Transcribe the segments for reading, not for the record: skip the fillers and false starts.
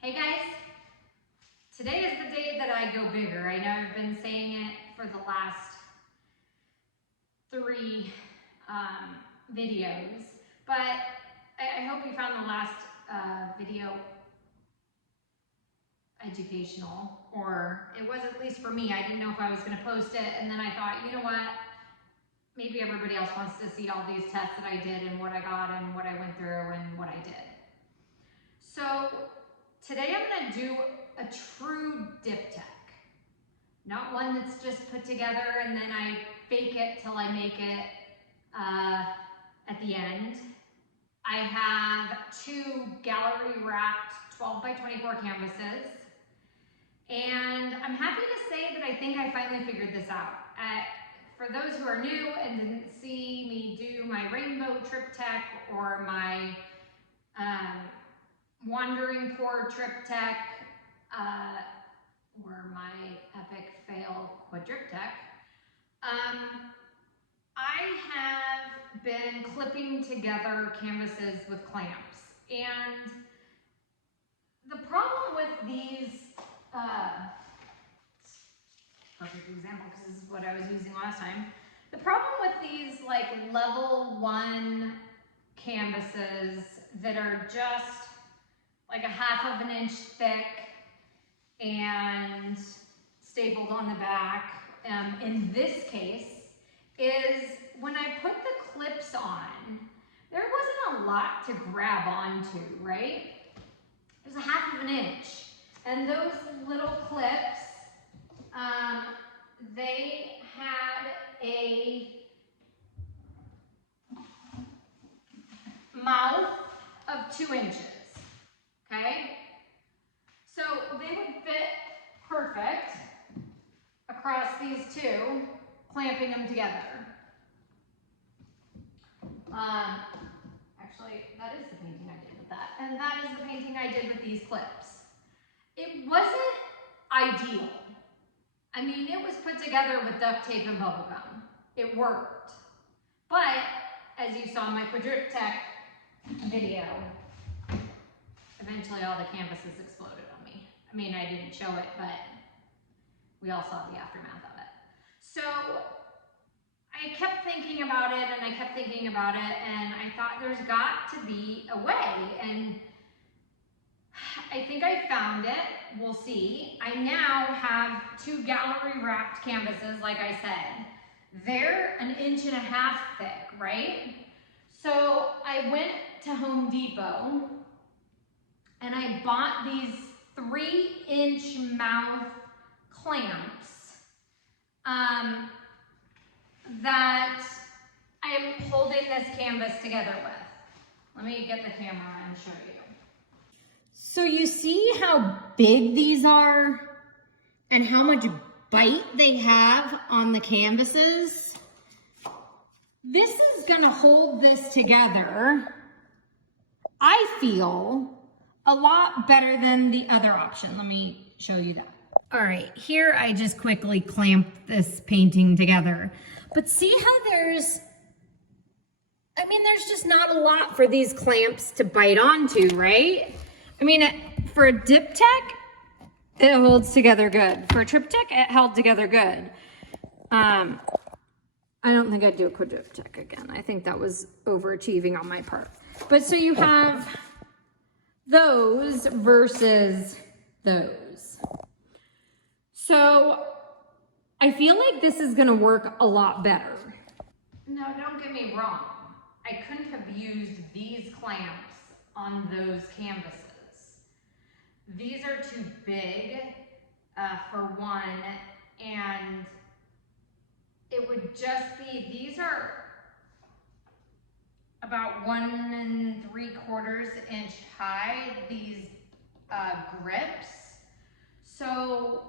Hey guys, today is the day that I go bigger. I know I've been saying it for the last three videos, but I hope you found the last video educational, or it was at least for me. I didn't know if I was going to post it, and then I thought, you know what, maybe everybody else wants to see all these tests that I did and what I got and what I went through and what I did. So today I'm going to do a true diptych, not one that's just put together and then I fake it till I make it at the end. I have two gallery wrapped 12 by 24 canvases, and I'm happy to say that I think I finally figured this out. For those who are new and didn't see me do my rainbow triptych or my wandering poor triptych, or my epic fail quadriptych, I have been clipping together canvases with clamps. And the problem with these, perfect example because this is what I was using last time. The problem with these like level 1 canvases that are just like a ½ inch thick and stapled on the back, in this case, is when I put the clips on, there wasn't a lot to grab onto, right? It was a ½ inch. And those little clips, they had a mouth of 2 inches, okay? So they would fit perfect across these two, clamping them together. Actually, that is the painting I did with that. And that is the painting I did with these clips. It wasn't ideal. I mean, it was put together with duct tape and bubble gum. It worked. But, as you saw in my quadriptych video, eventually all the canvases exploded on me. I mean, I didn't show it, but we all saw the aftermath of it. So I kept thinking about it and I kept thinking about it, and I thought there's got to be a way, and I think I found it. We'll see. I now have two gallery wrapped canvases, like I said. They're 1.5 inches thick, right? So I went to Home Depot and I bought these 3-inch mouth clamps that I am holding this canvas together with. Let me get the camera and show you. So you see how big these are and how much bite they have on the canvases? This is gonna hold this together, I feel, a lot better than the other option. Let me show you that. All right, here I just quickly clamped this painting together. But see how there's just not a lot for these clamps to bite onto, right? I mean, for a diptych, it holds together good. For a triptych, it held together good. I don't think I'd do a quadriptych again. I think that was overachieving on my part. But so you have those versus those. So I feel like this is gonna work a lot better. Now, don't get me wrong. I couldn't have used these clamps on those canvases. These are too big for one, and it would just be, these are about 1¾ inch high, these grips. So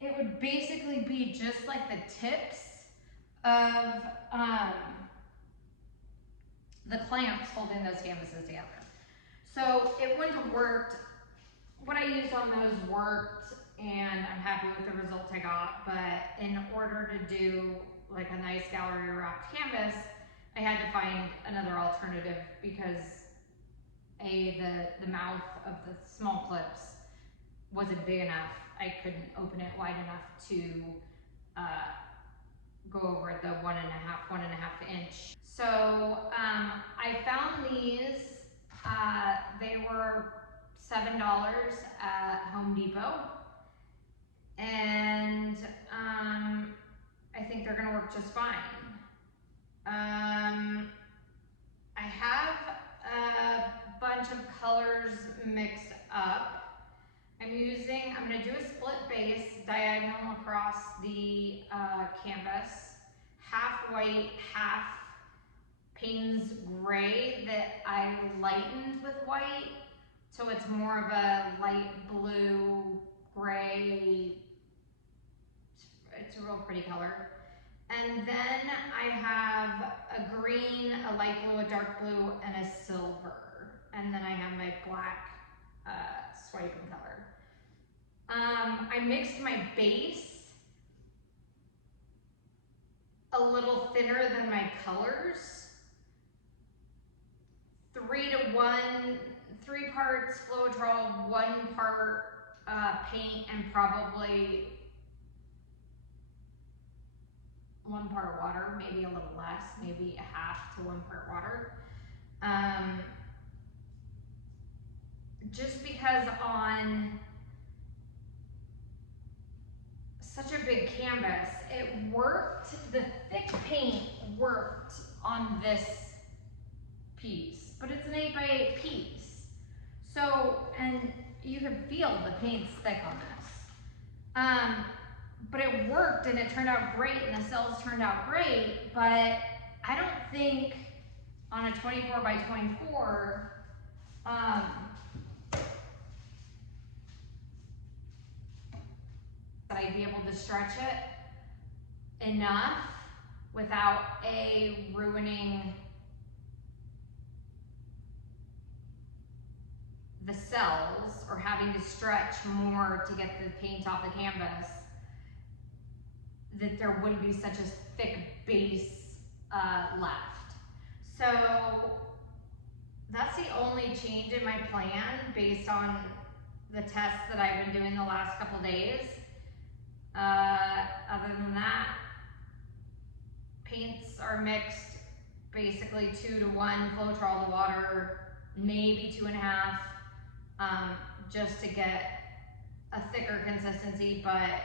it would basically be just like the tips of the clamps holding those canvases together. So it wouldn't have worked. What I used on those worked, and I'm happy with the results I got, but in order to do like a nice gallery wrapped canvas, I had to find another alternative because the mouth of the small clips wasn't big enough. I couldn't open it wide enough to go over the 1.5 inch. So I found these. They were $7 at Home Depot, and I think they're gonna work just fine. I have a bunch of colors mixed up. I'm gonna do a split base diagonal across the canvas, half white, half Payne's gray that I lightened with white, so it's more of a light blue, gray. It's a real pretty color. And then I have a green, a light blue, a dark blue, and a silver. And then I have my black swiping color. I mixed my base a little thinner than my colors. 3-to-1, 3 parts Floetrol, 1 part paint, and probably 1 part water, maybe a little less, maybe a half to 1 part water. Just because on such a big canvas, it worked, the thick paint worked on this piece, but it's an 8x8 piece. So, and you can feel the paint's thick on this. But it worked and it turned out great and the cells turned out great, but I don't think on a 24x24, that I'd be able to stretch it enough without ruining the cells or having to stretch more to get the paint off the canvas, that there wouldn't be such a thick base left. So that's the only change in my plan based on the tests that I've been doing the last couple days. Other than that, paints are mixed basically 2-to-1 Floetrol to water, maybe 2.5, just to get a thicker consistency, but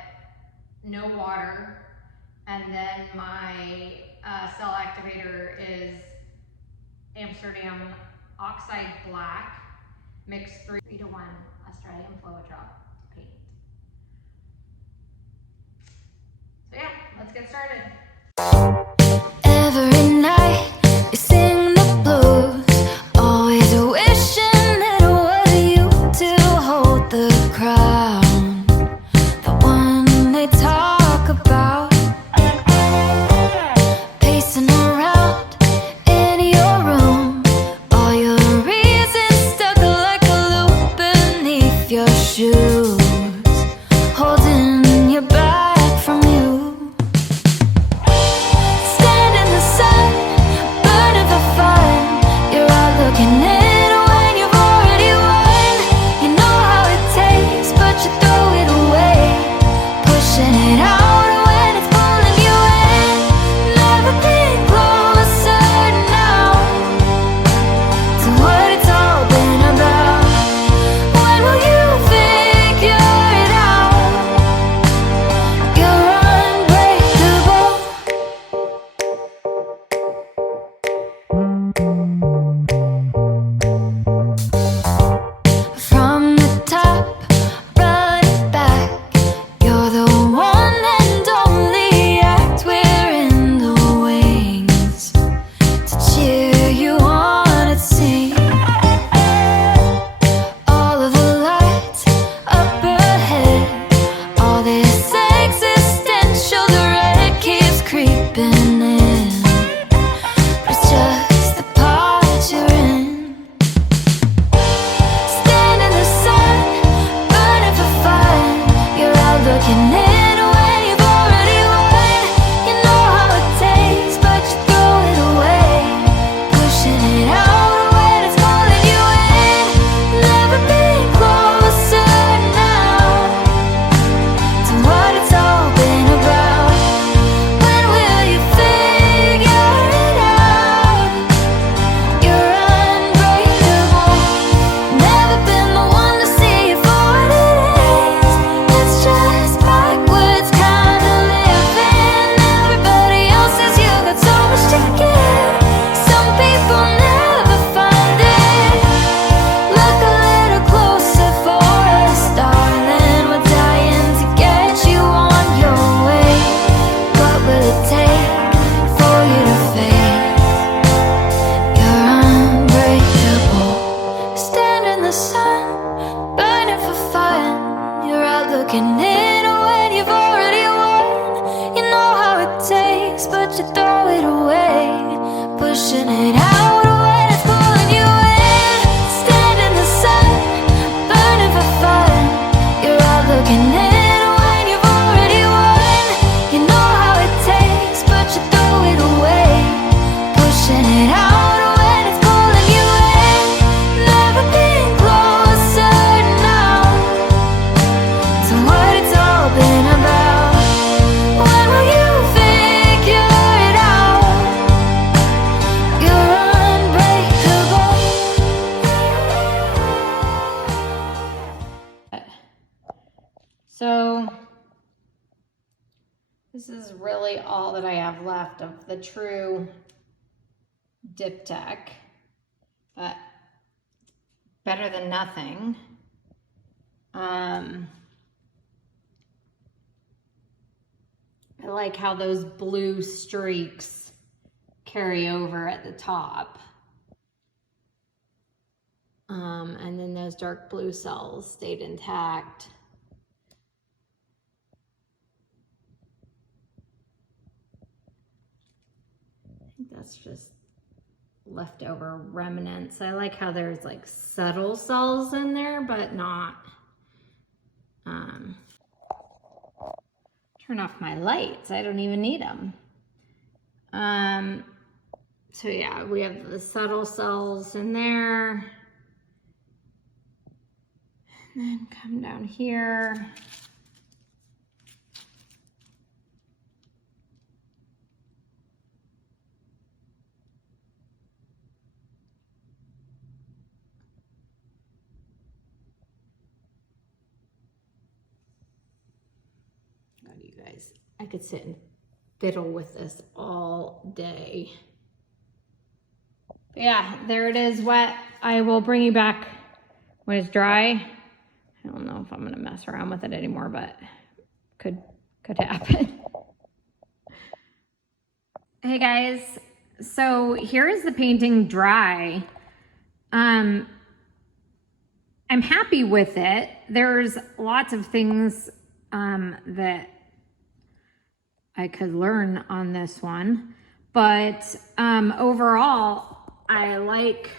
no water. And then my cell activator is Amsterdam Oxide Black, mixed 3-to-1 Australian Floetrol paint. So yeah, let's get started. Every night you sing the blues, always wishing that it was you to hold the crown, the one they talk about. Pacing around in your room, all your reasons stuck like a loop beneath your shoes, holding you back from you. Stand in the sun, burning for fun. You're out looking in when you've already won. You know how it tastes, but you throw it away, pushing it out when it's pulling you in. Never been closer now to what it's all been about. When will you figure looking in when you've already won. You know how it tastes, but you throw it away. Pushing it out when it's pulling you in. Stand in the sun, burning for fun. You're out looking in when you've already won. You know how it tastes, but you throw it away. Pushing it out when it's pulling you in. Never been closer now to what it's all been about. When will you figure it out? You're unbreakable. So this is really all that I have left of the true Diptych, but better than nothing. I like how those blue streaks carry over at the top. And then those dark blue cells stayed intact. I think that's just leftover remnants. I like how there's like subtle cells in there, but not. Turn off my lights. I don't even need them. So yeah, we have the subtle cells in there. And then come down here. God, you guys, I could sit and fiddle with this all day. But yeah, there it is, wet. I will bring you back when it's dry. I don't know if I'm gonna mess around with it anymore, but could happen. Hey guys, so here is the painting dry. I'm happy with it. There's lots of things that I could learn on this one, but overall, I like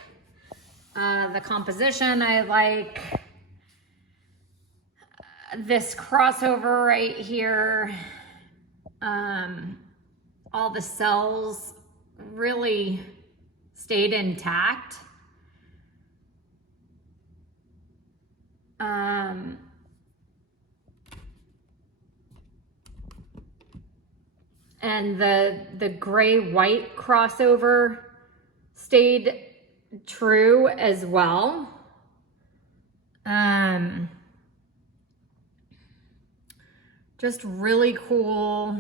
the composition. I like this crossover right here. All the cells really stayed intact. And the gray-white crossover stayed true as well. Just really cool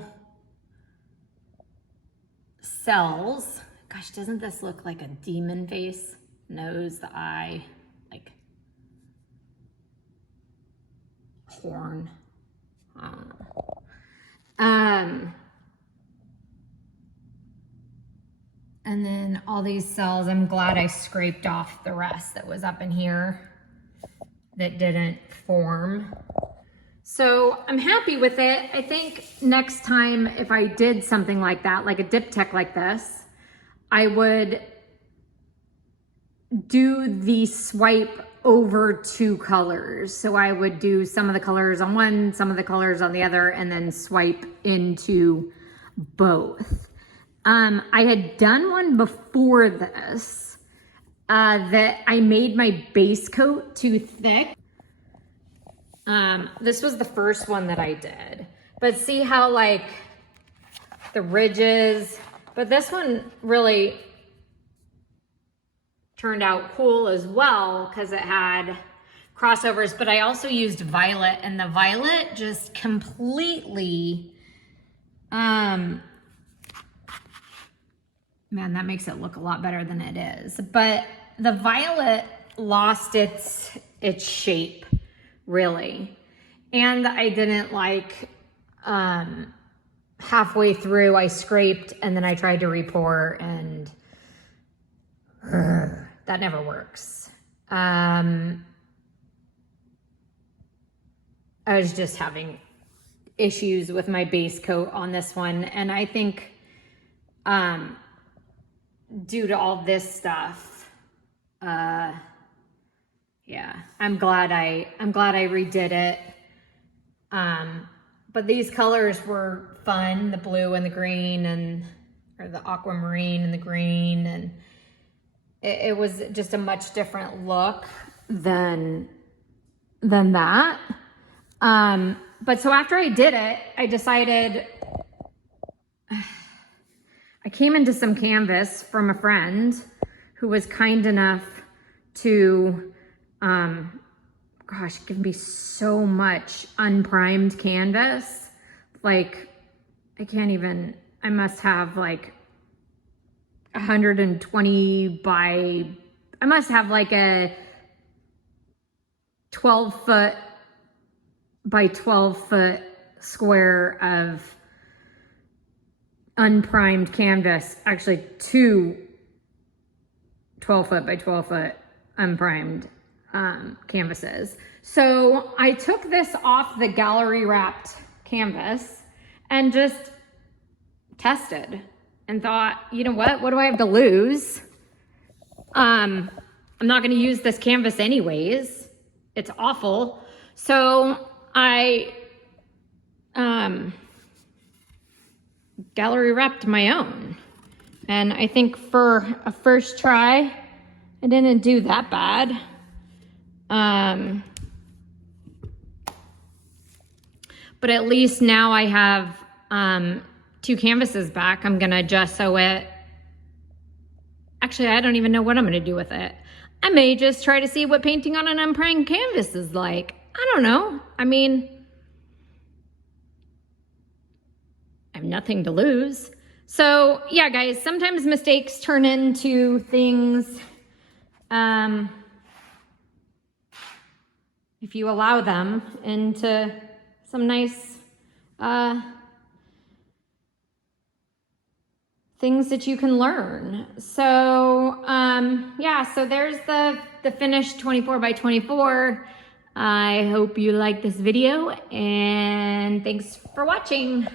cells. Gosh, doesn't this look like a demon face? Nose, the eye, like horn. I don't know. And then all these cells, I'm glad I scraped off the rest that was up in here that didn't form. So I'm happy with it. I think next time if I did something like that, like a diptych like this, I would do the swipe over two colors. So I would do some of the colors on one, some of the colors on the other, and then swipe into both. I had done one before this that I made my base coat too thick. This was the first one that I did, but see how like the ridges, but this one really turned out cool as well because it had crossovers, but I also used violet, and the violet just completely, man, that makes it look a lot better than it is. But the violet lost its shape, really. And I didn't like, halfway through I scraped and then I tried to re-pour, and that never works. I was just having issues with my base coat on this one. And I think due to all this stuff, yeah, I'm glad I redid it. But these colors were fun, the blue and the green, or the aquamarine and the green, and it was just a much different look than that. But so after I did it, I decided, I came into some canvas from a friend who was kind enough to, give me so much unprimed canvas. Like, I must have like 120 by, I must have like a 12-foot by 12-foot square of unprimed canvas. Actually, two 12-foot by 12-foot unprimed canvases. So I took this off the gallery wrapped canvas and just tested and thought, you know what do I have to lose? I'm not going to use this canvas anyways. It's awful. So I gallery wrapped my own. And I think for a first try, I didn't do that bad. But at least now I have 2 canvases back. I'm gonna gesso it. Actually, I don't even know what I'm gonna do with it. I may just try to see what painting on an unprimed canvas is like. I don't know. I mean, I have nothing to lose. So yeah, guys, sometimes mistakes turn into things, if you allow them, into some nice things that you can learn. So yeah, so there's the finished 24 by 24. I hope you like this video, and thanks for watching.